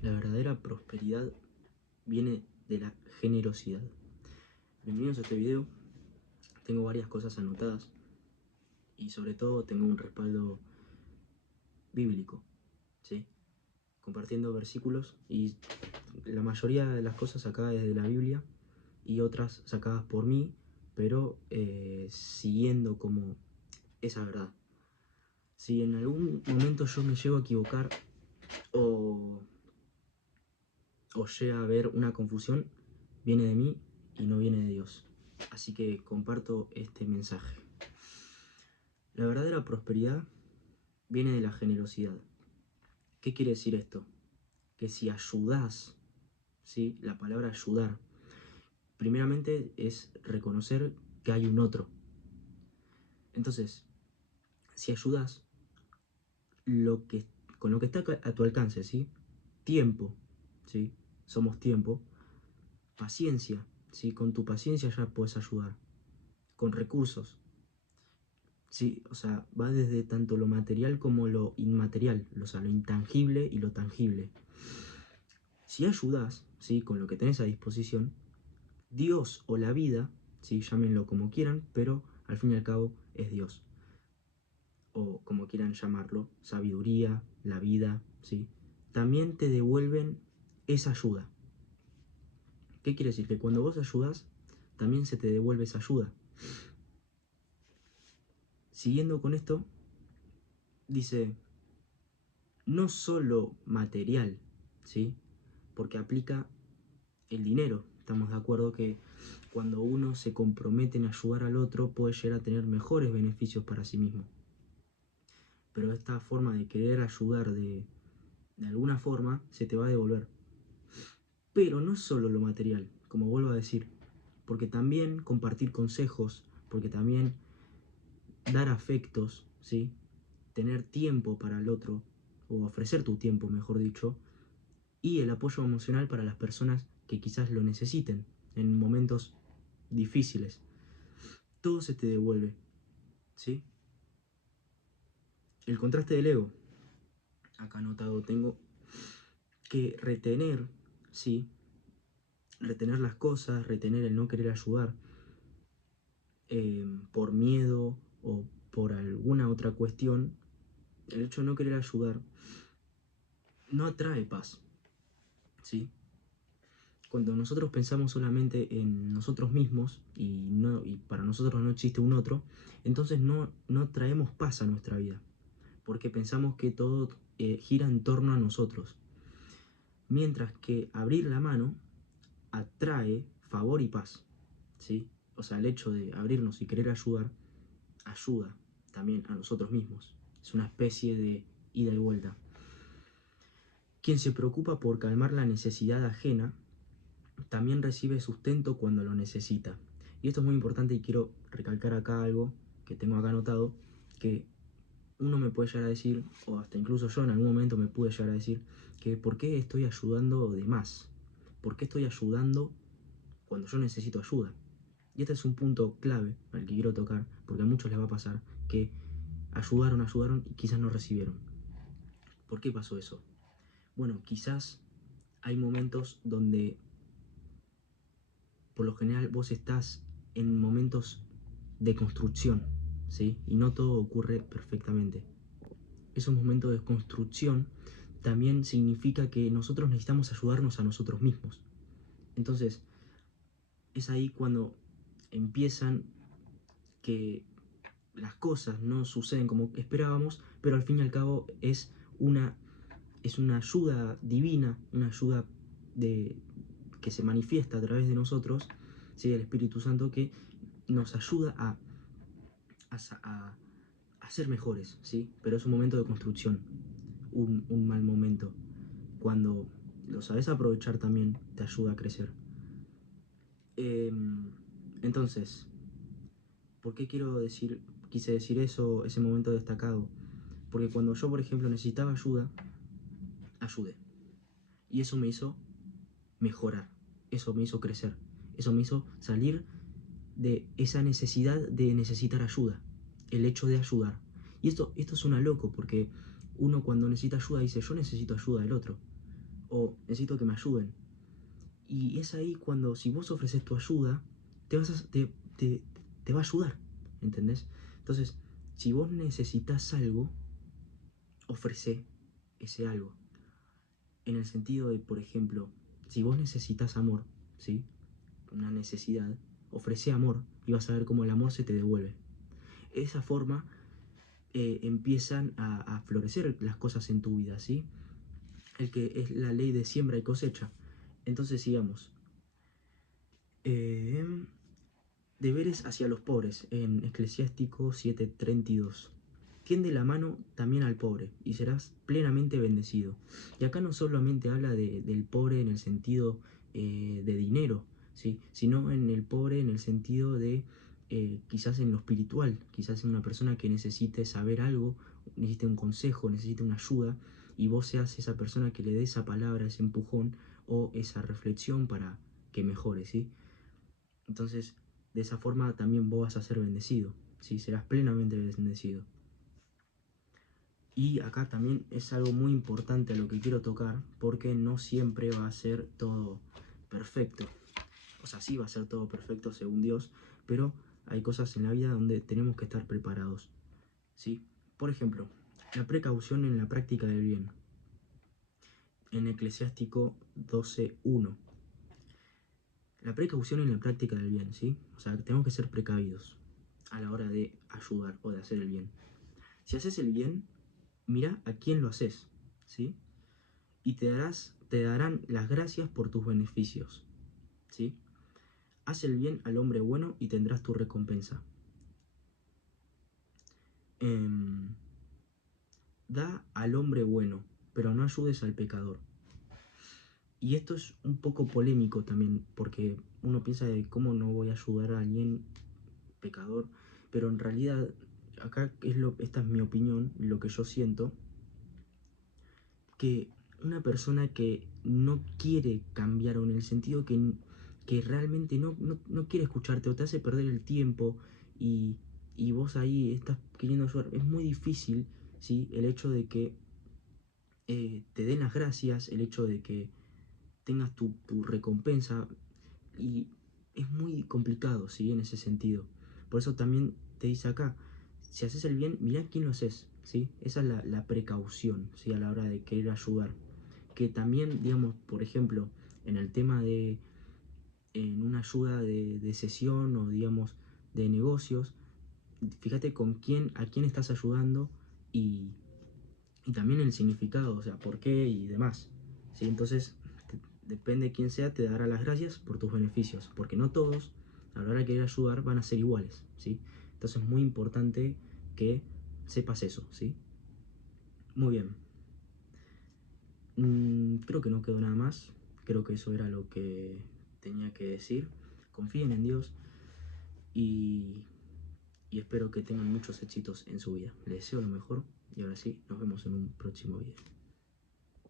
La verdadera prosperidad viene de la generosidad. Bienvenidos a este video. Tengo varias cosas anotadas y sobre todo tengo un respaldo bíblico, ¿sí? Compartiendo versículos y la mayoría de las cosas sacadas de la Biblia y otras sacadas por mí, pero siguiendo como esa verdad. Si en algún momento yo me llego a equivocar o llega a haber una confusión, viene de mí y no viene de Dios. Así que comparto este mensaje. La verdadera prosperidad viene de la generosidad. ¿Qué quiere decir esto? Que si ayudás, ¿sí? La palabra ayudar, primeramente es reconocer que hay un otro. Entonces, si ayudás con lo que está a tu alcance, ¿sí? Tiempo, ¿sí? Somos tiempo. Paciencia, ¿sí? Con tu paciencia ya puedes ayudar. Con recursos. Sí, o sea, va desde tanto lo material como lo inmaterial, o sea, lo intangible y lo tangible. Si ayudas, ¿sí? Con lo que tenés a disposición, Dios o la vida, ¿sí? Llámenlo como quieran, pero al fin y al cabo es Dios. O como quieran llamarlo, sabiduría, la vida, ¿sí? También te devuelven esa ayuda. ¿Qué quiere decir? Que cuando vos ayudas, también se te devuelve esa ayuda. Siguiendo con esto, dice, no solo material, ¿sí? Porque aplica el dinero. Estamos de acuerdo que cuando uno se compromete en ayudar al otro puede llegar a tener mejores beneficios para sí mismo. Pero esta forma de querer ayudar de alguna forma se te va a devolver. Pero no es solo lo material, como vuelvo a decir, porque también compartir consejos, porque también dar afectos, ¿sí? Tener tiempo para el otro, o ofrecer tu tiempo, mejor dicho, y el apoyo emocional para las personas que quizás lo necesiten en momentos difíciles. Todo se te devuelve, ¿sí? El contraste del ego. Acá anotado tengo que retener, ¿sí? Retener las cosas, retener el no querer ayudar por miedo o por alguna otra cuestión. El hecho de no querer ayudar no atrae paz, ¿sí? Cuando nosotros pensamos solamente en nosotros mismos y para nosotros no existe un otro, entonces no traemos paz a nuestra vida, porque pensamos que todo gira en torno a nosotros. Mientras que abrir la mano atrae favor y paz, ¿sí? O sea, el hecho de abrirnos y querer ayudar, ayuda también a nosotros mismos. Es una especie de ida y vuelta. Quien se preocupa por calmar la necesidad ajena, también recibe sustento cuando lo necesita. Y esto es muy importante y quiero recalcar acá algo que tengo acá anotado, que uno me puede llegar a decir, o hasta incluso yo en algún momento me pude llegar a decir, que ¿por qué estoy ayudando de más? ¿Por qué estoy ayudando cuando yo necesito ayuda? Y este es un punto clave al que quiero tocar, porque a muchos les va a pasar que ayudaron y quizás no recibieron. ¿Por qué pasó eso? Bueno, quizás hay momentos donde por lo general vos estás en momentos de construcción, ¿sí? Y no todo ocurre perfectamente. Esos momentos de construcción también significa que nosotros necesitamos ayudarnos a nosotros mismos. Entonces, es ahí cuando empiezan que las cosas no suceden como esperábamos, pero al fin y al cabo es una ayuda divina, una ayuda que se manifiesta a través de nosotros, ¿sí? El Espíritu Santo que nos ayuda a ser mejores, ¿sí? Pero es un momento de construcción, un mal momento. Cuando lo sabes aprovechar también te ayuda a crecer. Entonces, ¿por qué quise decir eso, ese momento destacado? Porque cuando yo, por ejemplo, necesitaba ayuda, ayudé. Y eso me hizo mejorar, eso me hizo crecer, eso me hizo salir de esa necesidad de necesitar ayuda, el hecho de ayudar. Y esto suena loco porque uno cuando necesita ayuda dice, yo necesito ayuda del otro. o necesito que me ayuden. Y es ahí cuando, si vos ofreces tu ayuda, te va a ayudar, ¿entendés? Entonces, si vos necesitas algo, ofrece ese algo. En el sentido de, por ejemplo, si vos necesitas amor, ¿sí? Una necesidad, ofrece amor y vas a ver cómo el amor se te devuelve. De esa forma empiezan a florecer las cosas en tu vida, ¿sí? El que es la ley de siembra y cosecha. Entonces sigamos. Deberes hacia los pobres, en Eclesiástico 7:32. Tiende la mano también al pobre, y serás plenamente bendecido. Y acá no solamente habla del pobre en el sentido de dinero, ¿sí? Sino en el pobre en el sentido de quizás en lo espiritual, quizás en una persona que necesite saber algo, necesite un consejo, necesite una ayuda, y vos seas esa persona que le dé esa palabra, ese empujón o esa reflexión para que mejore, ¿sí? Entonces, de esa forma también vos vas a ser bendecido, ¿sí? Serás plenamente bendecido. Y acá también es algo muy importante a lo que quiero tocar, porque no siempre va a ser todo perfecto. O sea, sí va a ser todo perfecto según Dios, pero hay cosas en la vida donde tenemos que estar preparados, ¿sí? Por ejemplo, la precaución en la práctica del bien. En Eclesiástico 12:1. La precaución en la práctica del bien, ¿sí? O sea, tenemos que ser precavidos a la hora de ayudar o de hacer el bien. Si haces el bien, mira a quién lo haces, ¿sí? Y te darán las gracias por tus beneficios, ¿sí? Haz el bien al hombre bueno y tendrás tu recompensa. Da al hombre bueno, pero no ayudes al pecador. Y esto es un poco polémico también, porque uno piensa de cómo no voy a ayudar a alguien pecador, pero en realidad acá esta es mi opinión, lo que yo siento, que una persona que no quiere cambiar o en el sentido que realmente no quiere escucharte o te hace perder el tiempo y, y vos ahí estás queriendo ayudar, es muy difícil, ¿sí? El hecho de que te den las gracias, el hecho de que tengas tu recompensa y es muy complicado, ¿sí? En ese sentido. Por eso también te dice acá, si haces el bien, mirá quién lo haces, ¿sí? Esa es la precaución, ¿sí? A la hora de querer ayudar. Que también, digamos, por ejemplo, en el tema en una ayuda de sesión o, digamos, de negocios, fíjate a quién estás ayudando y, y también el significado, o sea, por qué y demás, ¿sí? Entonces, depende de quién sea, te dará las gracias por tus beneficios, porque no todos, a la hora de querer ayudar, van a ser iguales, ¿sí? Entonces es muy importante que sepas eso, ¿sí? Muy bien. Creo que no quedó nada más. Creo que eso era lo que tenía que decir. Confíen en Dios y, y espero que tengan muchos éxitos en su vida. Les deseo lo mejor y ahora sí, nos vemos en un próximo video.